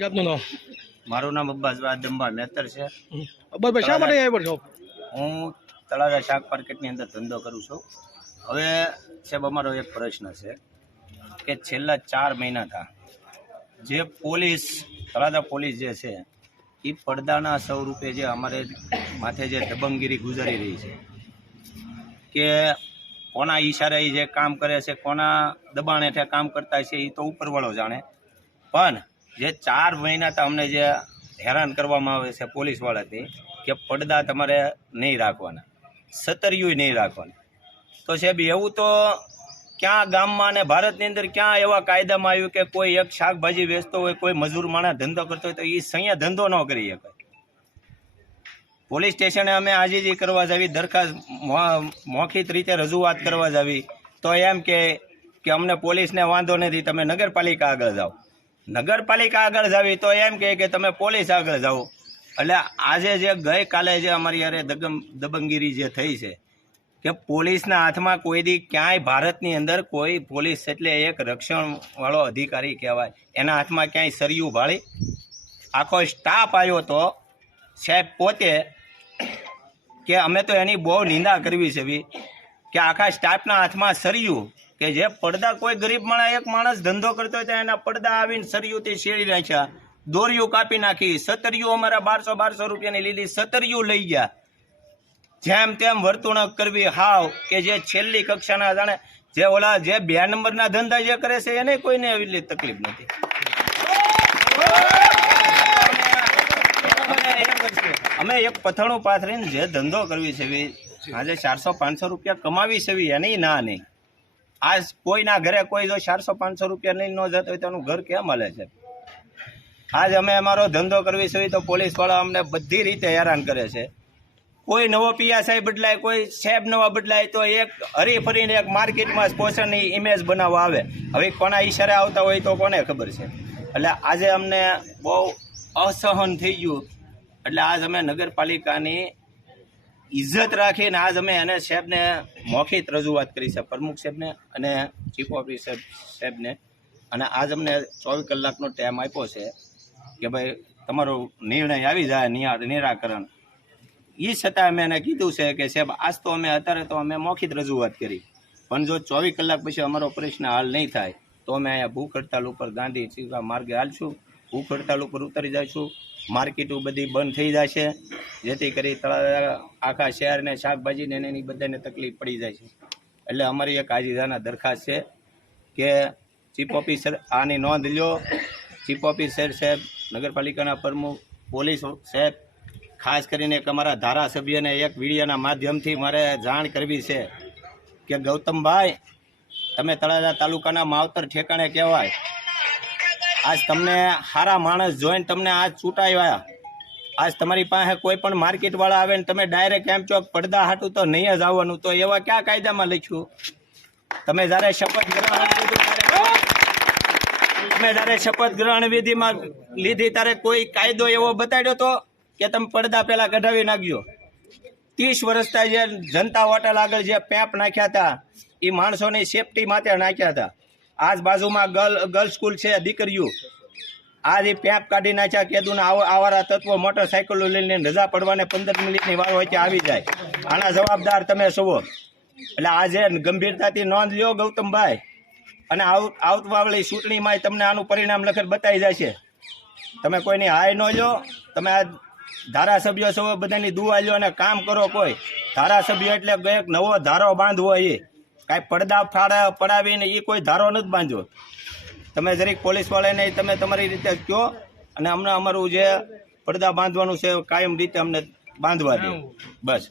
જાતનું નામ? મારું નામ અબ્બાસ દંબા મેતર છે. અબ્બાસભાઈ શા માટે આવ્યા છો? હું તળાજા શાક માર્કેટની અંદર ધંધો કરું છું. હવે સાહેબ અમારો એક પ્રશ્ન છે કે છેલ્લા 4 મહિના થા જે પોલીસ તળાજા પોલીસ જે છે એ પડદાના સ્વરૂપે જે અમારે માથે જે દબંગગીરી ગુજારી રહી છે કે કોના ઈશારે જે કામ કરે છે, કોના દબાણ હેઠળ કામ કરતા છે એ તો ઉપરવાળો જાણે, પણ જે 4 મહિનાથી અમને જે હેરાન કરવામાં આવે છે પોલીસવાળાથી કે પડદા તમારે નહીં રાખવાના, સતરિયું નહીં રાખવાના, તો સાહેબ એવું તો ક્યાં ગામમાં અને ભારતની અંદર ક્યાં એવા કાયદામાં આવ્યું કે કોઈ એક શાકભાજી વેચતો હોય, કોઈ મજૂર માણસ ધંધો કરતો હોય તો એ સઅહીંયા ધંધો ન કરી શકે. પોલીસ સ્ટેશને અમે આજીજી કરવા જાવી, દરખાસ્ત મૌખિક રીતે રજૂઆત કરવા જાવી તો એમ કે અમને પોલીસને વાંધો નથી, તમે નગરપાલિકા આગળ જાઓ. નગરપાલિકા આગળ જાવી તો એમ કે તમે પોલીસ આગળ જાઓ. એટલે આજે જે ગઈકાલે જે અમારી યારે દબંગગીરી જે થઈ છે કે પોલીસના હાથમાં કોઈ દી ક્યાંય ભારતની અંદર કોઈ પોલીસ એટલે એક રક્ષણવાળો અધિકારી કહેવાય, એના હાથમાં ક્યાંય સરિયું ભાળી આખો સ્ટાફ આવ્યો તો સાહેબ પોતે કે અમે તો એની બહુ નિંદા કરવી છે કે આખા સ્ટાફના હાથમાં સરિયું કે જે પડદા કોઈ ગરીબ એક માણસ ધંધો કરતો હોય તો એના પડદા આવીને સરિયુંથી શેરી નાખ્યા, દોરીઓ કાપી નાખી, સતરિયું અમારા 1200 રૂપિયાની લીધી સતરિયું લઈ ગયા, જેમ તેમ વર્તણૂક કરવી હાવ કે જે છેલ્લી કક્ષાના જાણે જે ઓલા જે 2 નંબરના ધંધા જે કરે છે એને કોઈને એટલી તકલીફ નથી. અમે એક પથાણું પાથરીને જે ધંધો કરવી છે આજે 400-500 રૂપિયા કમાવી છે એની ના નહીં. આજ કોઈના ઘરે કોઈ જો 400-500 રૂપિયા નહીં ન જતો હોય તો એનું ઘર કેમ હાલે છે? આજ અમે અમારો ધંધો કરવી છે તો પોલીસવાળા અમને બધી રીતે હેરાન કરે છે. કોઈ નવો પીએસઆઈ બદલાય, કોઈ સાહેબ નવા બદલાય તો એક હરીફરીને એક માર્કેટમાં સ્પોન્સરની ઇમેજ બનાવવા આવે. હવે કોના ઈશારે આવતા હોય તો કોને ખબર છે? એટલે આજે અમને બહુ અસહન થઈ ગયું. એટલે આજ અમે નગરપાલિકાની ઇજ્જત રાખીને આજ અમે એને સાહેબને મૌખિક રજૂઆત કરી છે, પ્રમુખ સાહેબને અને ચીફ ઓફિસર સાહેબને, અને આજ અમને 24 કલાકનો ટાઈમ આપ્યો છે કે ભાઈ તમારો નિર્ણય આવી જાય નિરાકરણ. એ છતાં અમે એને કીધું છે કે સાહેબ આજ તો અમે અત્યારે તો અમે મૌખિક રજૂઆત કરી, પણ જો 24 કલાક પછી અમારો પ્રશ્ન હાલ નહીં થાય તો અમે અહીંયા ભૂખ હડતાલ ઉપર ગાંધી ચીવા માર્ગે હાલશું, ભૂખ હડતાલ ઉપર ઉતરી જઈશું, માર્કેટો બધી બંધ થઈ જશે, જેથી કરી આખા શહેરને શાકભાજીને એની બધાને તકલીફ પડી જાય છે. એટલે અમારી એક આજીજાના દરખાસ્ત છે કે ચીફ ઓફિસર આની નોંધ લ્યો, ચીફ ઓફિસર સાહેબ, નગરપાલિકાના પ્રમુખ, પોલીસ સાહેબ, ખાસ કરીને એક અમારા ધારાસભ્યને એક વિડીયોના માધ્યમથી મારે જાણ કરવી છે કે ગૌતમભાઈ તમે તળાજા તાલુકાના માવતર ઠેકાણે કહેવાય, આજ તમને સારા માણસ જોઈને તમને આજ છૂટાવ્યા, આજ તમારી પાસે કોઈ પણ માર્કેટવાળા આવે ને તમે ડાયરેક્ટ એમ ચોક પડદા હાટું તો નહીં જ આવવાનું, તો એવા ક્યાં કાયદામાં લખ્યું? તમે જ્યારે શપથ ગ્રહણ વિધિમાં લીધી ત્યારે કોઈ કાયદો એવો બતાડ્યો તો કે તમે પડદા પહેલા કઢાવી નાખજો? 30 વર્ષથી જે જનતા હોટલ આગળ જે પેપ નાખ્યા હતા એ માણસોની સેફટી માટે નાખ્યા હતા. આજ બાજુમાં ગર્લ સ્કૂલ છે, દીકરીઓ આજ એ પેપ કાઢી નાખ્યા, કેદુના આવારા તત્વો મોટરસાયકલો લઈને રજા પડવાને 15 મિનિટની વાર હોય ત્યાં આવી જાય. આના જવાબદાર તમે છો. એટલે આજે ગંભીરતાથી નોંધ લ્યો ગૌતમભાઈ, અને આવતવાળી ચૂંટણીમાં તમને આનું પરિણામ લખત બતાવી જાય છે. તમે કોઈની હાય ન લ્યો, તમે આ ધારાસભ્યો છો બધાની દુઆ લ્યો અને કામ કરો. કોઈ ધારાસભ્ય એટલે એક નવો ધારો બાંધવો, એ કાંઈ પડદા પડાવીને એ કોઈ ધારો નથી બાંધ્યો. તમે જરીક પોલીસવાળાને તમે તમારી રીતે કહો અને અમને અમારું જે પડદા બાંધવાનું છે કાયમ રીતે અમને બાંધવા દે બસ.